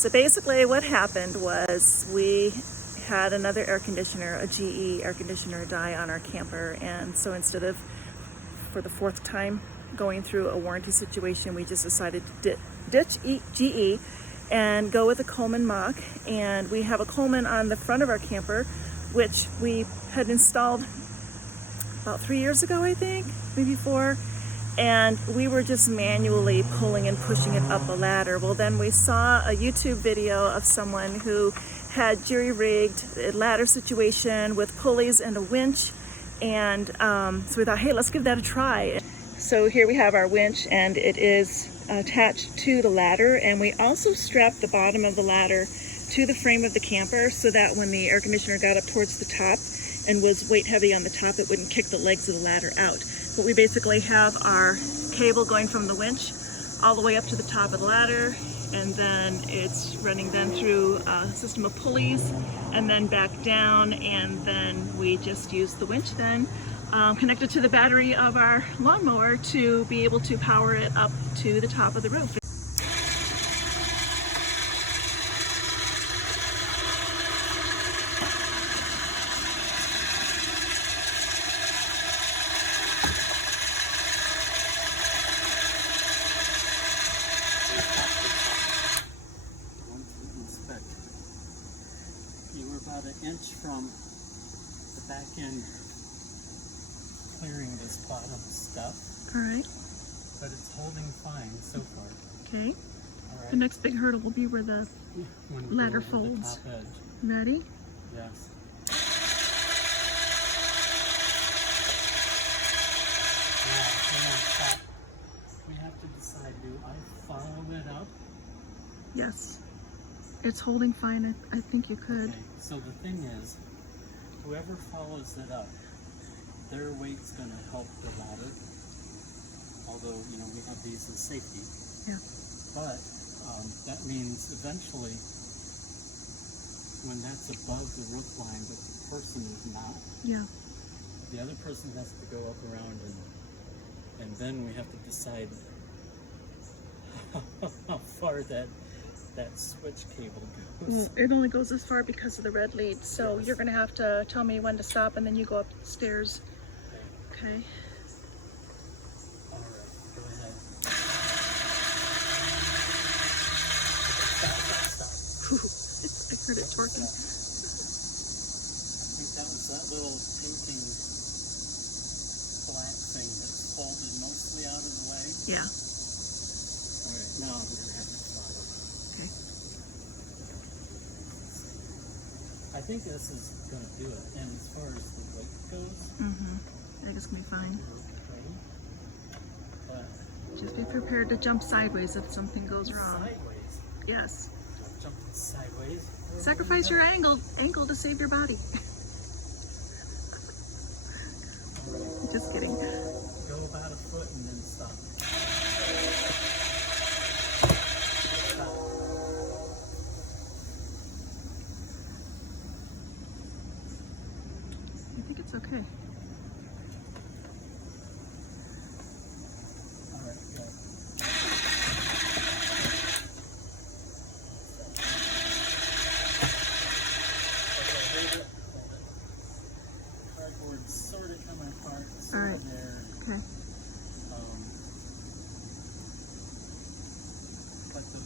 So basically what happened was we had another air conditioner, a GE air conditioner, die on our camper, and so instead of, for the fourth time, going through a warranty situation, we just decided to ditch GE and go with a Coleman Mach. And we have a Coleman on the front of our camper, which we had installed about 3 years ago, I think, maybe 4. And we were just manually pulling and pushing it up a ladder. Well, then we saw a YouTube video of someone who had jury-rigged a ladder situation with pulleys and a winch. And so we thought, hey, let's give that a try. So here we have our winch, and it is attached to the ladder. And we also strapped the bottom of the ladder to the frame of the camper so that when the air conditioner got up towards the top and was weight heavy on the top, it wouldn't kick the legs of the ladder out. But we basically have our cable going from the winch all the way up to the top of the ladder, and then it's running then through a system of pulleys and then back down, and then we just use the winch then connected to the battery of our lawnmower to be able to power it up to the top of the roof. You were about an inch from the back end clearing this bottom stuff. All right. But it's holding fine so far. Okay. All right. The next big hurdle will be where the When we ladder go over the folds. top edge. Ready? Yes. Now, we have to decide, do I follow it up? Yes. It's holding fine. I think you could. Okay, so the thing is, whoever follows it up, their weight's going to help the ladder. Although, you know, we have these as safety. Yeah. But that means eventually, when that's above the roof line, but the person is not, Yeah. the other person has to go up around, and then we have to decide how far that switch cable goes. Well, it only goes as far because of the red lead, so Yes. you're going to have to tell me when to stop, and then you go upstairs. Okay. All right, go ahead. Stop. I heard it torquing. I think that was that little painting flat thing that's folded mostly out of the way. Yeah. All right, now I'm going to have to follow. Okay. I think this is going to do it. And as far as the weight goes, I think it's going to be fine. okay. But Just be prepared to jump sideways if something goes wrong. sideways, Yes. jumping sideways. Sacrifice your ankle to save your body. Just kidding. Go about a foot and then stop. I think it's okay. All right, go. Cardboard's sort of coming apart. All right. There. Okay. But the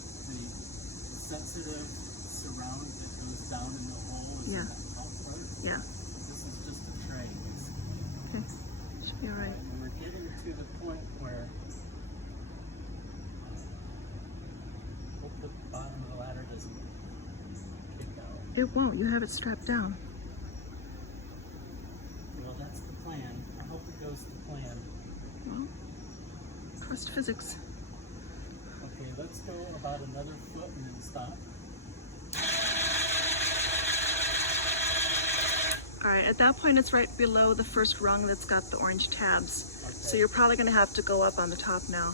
sensitive surround that goes down in the hole is Yeah. that top part. Yeah. This is just a tray. Okay. Should be all right. And we're getting to the point where hope the bottom of the ladder doesn't kick out. It won't. You have it strapped down. Well, that's the plan. I hope it goes to plan. Well, trust physics. Okay, let's go about another foot and then stop. All right, at that point, it's right below the first rung that's got the orange tabs. Okay. So you're probably going to have to go up on the top now.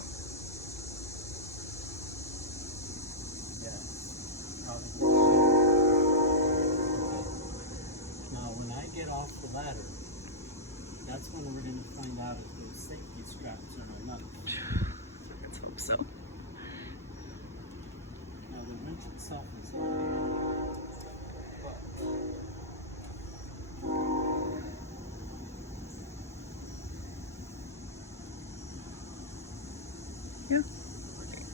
Yeah. Probably. Now, when I get off the ladder, that's when we're going to find out if those safety straps are enough. Let's hope so. Now, the winch itself is heavy. Yeah,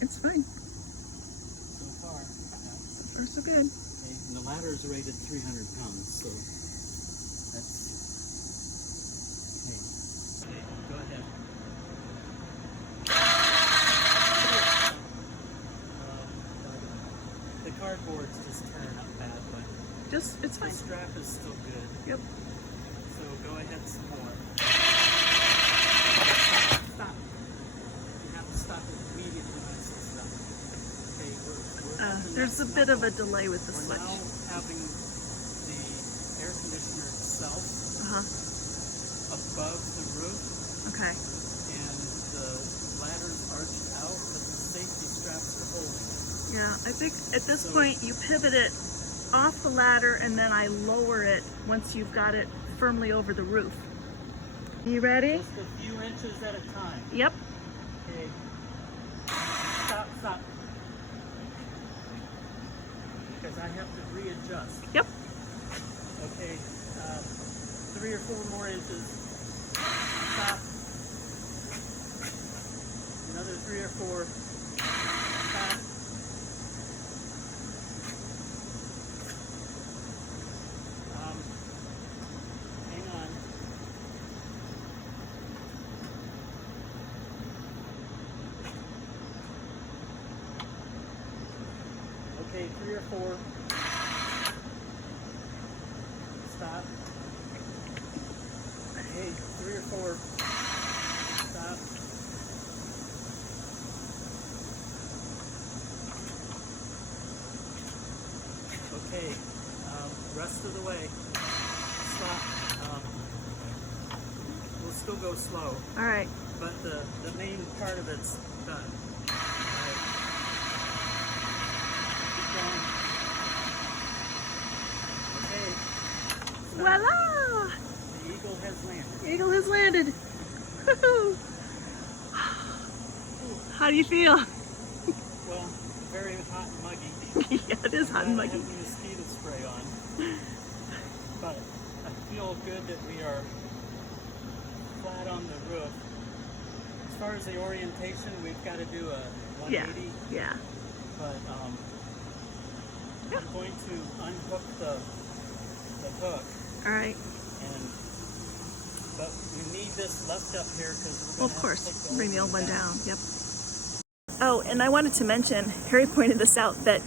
it's fine. So far, yeah. We're so good. Okay, and the ladder is rated 300 pounds, so that's... Okay, go ahead. The cardboard's just tearing up bad, but Just, it's the fine. strap is still good. Yep. So go ahead some more. Stop. You have to stop immediately when I say stop. Okay, we're at the There's a next bit of a level. delay with the We're switch. now having the air conditioner itself above the roof, Okay. and the ladder's arched out, but the safety straps are holding it. Yeah, I think at this So- point you pivot it off the ladder and then I lower it once you've got it firmly over the roof. You ready? Just a few inches at a time. Yep. Okay. Stop, stop. Because I have to readjust. Yep. Okay, 3 or 4 more inches. Stop. Another 3 or 4. Stop. Hang on. Okay, 3 or 4. Stop. Hey, 3 or 4. Stop. Okay, rest of the way. Stop. We'll still go slow, All right. but the main part of it's done. Alright. Keep going. Okay. Stop. Voila! The eagle has landed. Eagle has landed. Woohoo! How do you feel? Well, very hot and muggy. Yeah, it is hot and I muggy. have the mosquito spray on. But I feel good that we are flat on the roof. As far as the orientation, we've got to do a 180. Yeah. But Yeah. I'm going to unhook the hook, All right. but we need this left up here because we're Well, going of to course. Bring the old one down. Yep. Oh, and I wanted to mention, Harry pointed this out, that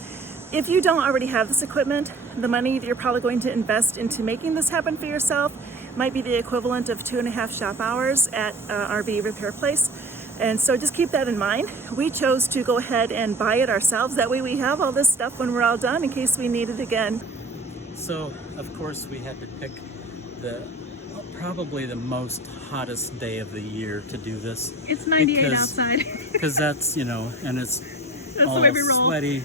if you don't already have this equipment, the money that you're probably going to invest into making this happen for yourself might be the equivalent of 2.5 shop hours at an RV repair place. And so just keep that in mind. We chose to go ahead and buy it ourselves. That way we have all this stuff when we're all done in case we need it again. So, of course, we had to pick probably the most hottest day of the year to do this. It's 98 outside. Because that's, and it's all the way we roll. sweaty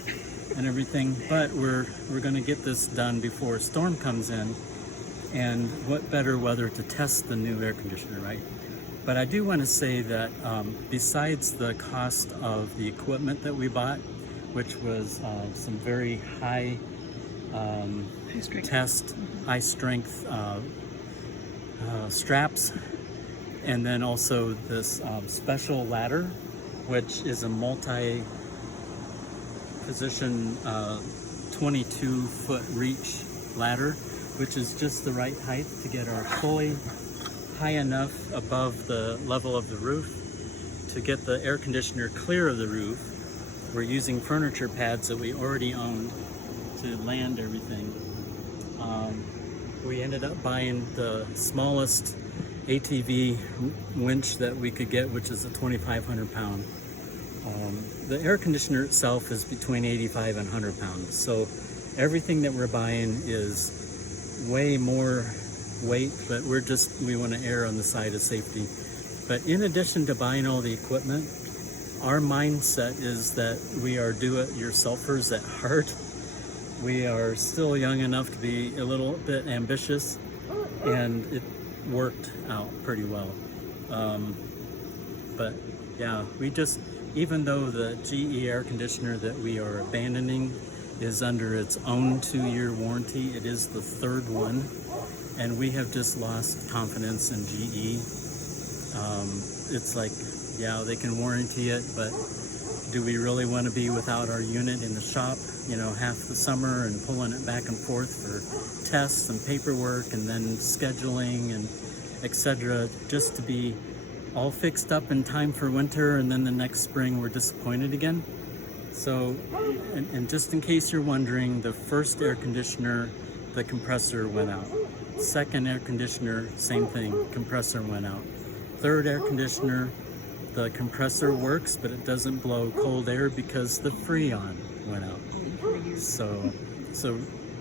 and everything. But we're going to get this done before a storm comes in. And what better weather to test the new air conditioner, right? But I do want to say that besides the cost of the equipment that we bought, which was some very high high strength straps, and then also this special ladder, which is a multi-position 22-foot reach ladder, which is just the right height to get our pulley high enough above the level of the roof to get the air conditioner clear of the roof. We're using furniture pads that we already owned to land everything. We ended up buying the smallest ATV winch that we could get, which is a 2,500 pound. The air conditioner itself is between 85 and 100 pounds. So everything that we're buying is way more weight, but we want to err on the side of safety. But in addition to buying all the equipment, our mindset is that we are do-it-yourselfers at heart. We are still young enough to be a little bit ambitious, and it worked out pretty well. But yeah, even though the GE air conditioner that we are abandoning is under its own 2-year warranty. It is the third one, and we have just lost confidence in GE. It's like, yeah, they can warranty it, but do we really want to be without our unit in the shop, you know, half the summer and pulling it back and forth for tests and paperwork and then scheduling and etc., just to be all fixed up in time for winter, and then the next spring we're disappointed again? So, and just in case you're wondering, the first air conditioner, the compressor went out. Second air conditioner, same thing, compressor went out. Third air conditioner, the compressor works, but it doesn't blow cold air because the Freon went out. So,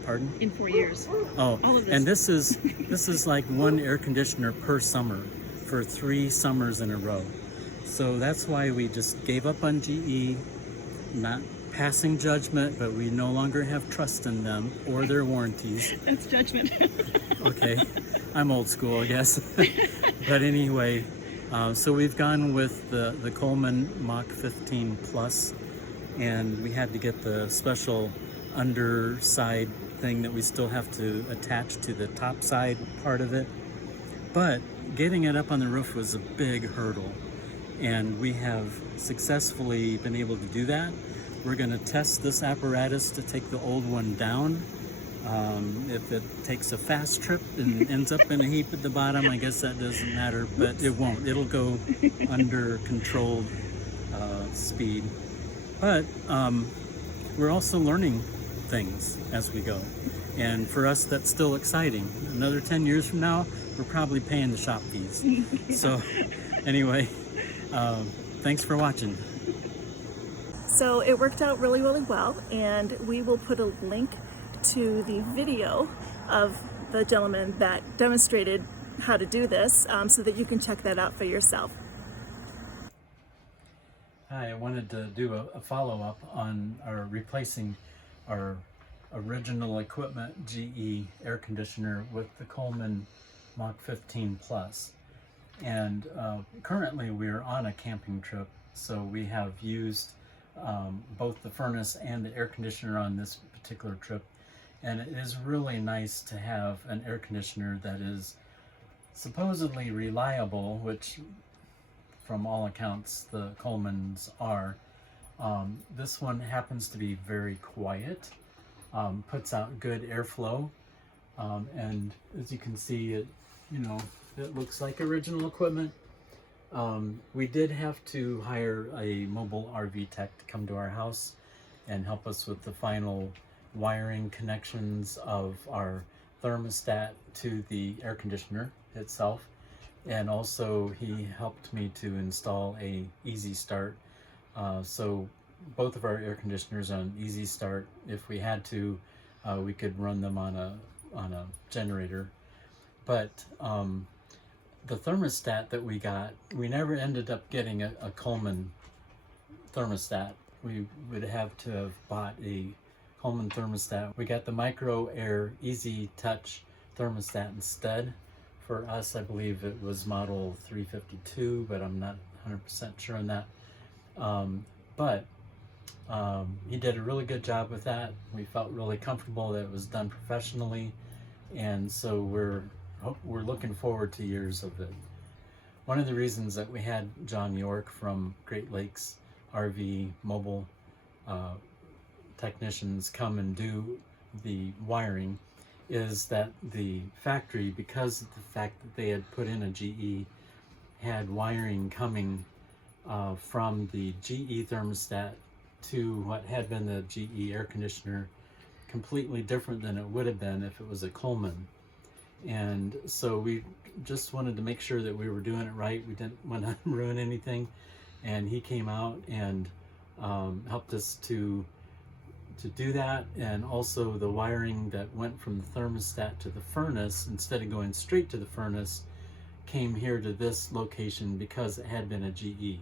pardon? In 4 years. Oh, All of this. and this is like one air conditioner per summer for 3 summers in a row. So that's why we just gave up on GE, not passing judgment, but we no longer have trust in them or their warranties. That's judgment. Okay, I'm old school, I guess. But anyway, so we've gone with the Coleman Mach 15 Plus, and we had to get the special underside thing that we still have to attach to the top side part of it. But getting it up on the roof was a big hurdle, and we have successfully been able to do that. We're going to test this apparatus to take the old one down. If it takes a fast trip and ends up in a heap at the bottom, I guess that doesn't matter, but it won't. It'll go under controlled speed. But we're also learning things as we go. And for us, that's still exciting. Another 10 years from now, we're probably paying the shop fees. So anyway, thanks for watching. So it worked out really, really well, and we will put a link to the video of the gentleman that demonstrated how to do this, so that you can check that out for yourself. Hi, I wanted to do a follow-up on our replacing our original equipment GE air conditioner with the Coleman Mach 15 Plus. And currently we're on a camping trip, so we have used both the furnace and the air conditioner on this particular trip. And it is really nice to have an air conditioner that is supposedly reliable, which from all accounts the Colemans are. This one happens to be very quiet, puts out good airflow, and as you can see, it looks like original equipment. We did have to hire a mobile RV tech to come to our house and help us with the final wiring connections of our thermostat to the air conditioner itself. And also he helped me to install a easy start. So both of our air conditioners on easy start. If we had to, we could run them on a generator. But the thermostat that we got, we never ended up getting a Coleman thermostat. We would have to have bought a Coleman thermostat. We got the Micro Air Easy Touch thermostat instead. For us, I believe it was model 352, but I'm not 100% sure on that. He did a really good job with that. We felt really comfortable that it was done professionally, and so we're looking forward to years of it. One of the reasons that we had John York from Great Lakes RV Mobile technicians come and do the wiring is that the factory, because of the fact that they had put in a GE, had wiring coming from the GE thermostat to what had been the GE air conditioner, completely different than it would have been if it was a Coleman. And so we just wanted to make sure that we were doing it right. We didn't want to ruin anything. And he came out and helped us to do that. And also the wiring that went from the thermostat to the furnace, instead of going straight to the furnace, came here to this location because it had been a GE.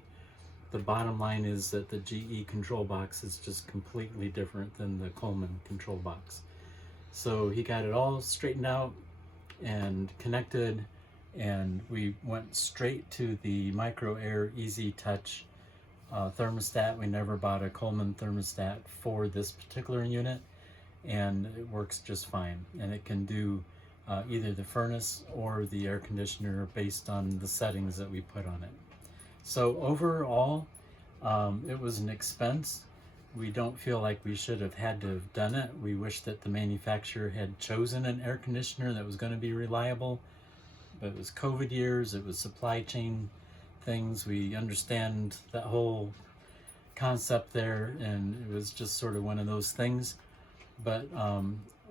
The bottom line is that the GE control box is just completely different than the Coleman control box. So he got it all straightened out and connected, and we went straight to the Micro Air Easy Touch thermostat. We never bought a Coleman thermostat for this particular unit, and it works just fine. And it can do either the furnace or the air conditioner based on the settings that we put on it. So overall, it was an expense. We don't feel like we should have had to have done it. We wish that the manufacturer had chosen an air conditioner that was going to be reliable, but it was COVID years, it was supply chain things. We understand that whole concept there, and it was just sort of one of those things. But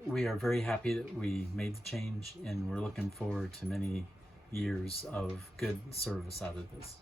we are very happy that we made the change, and we're looking forward to many years of good service out of this.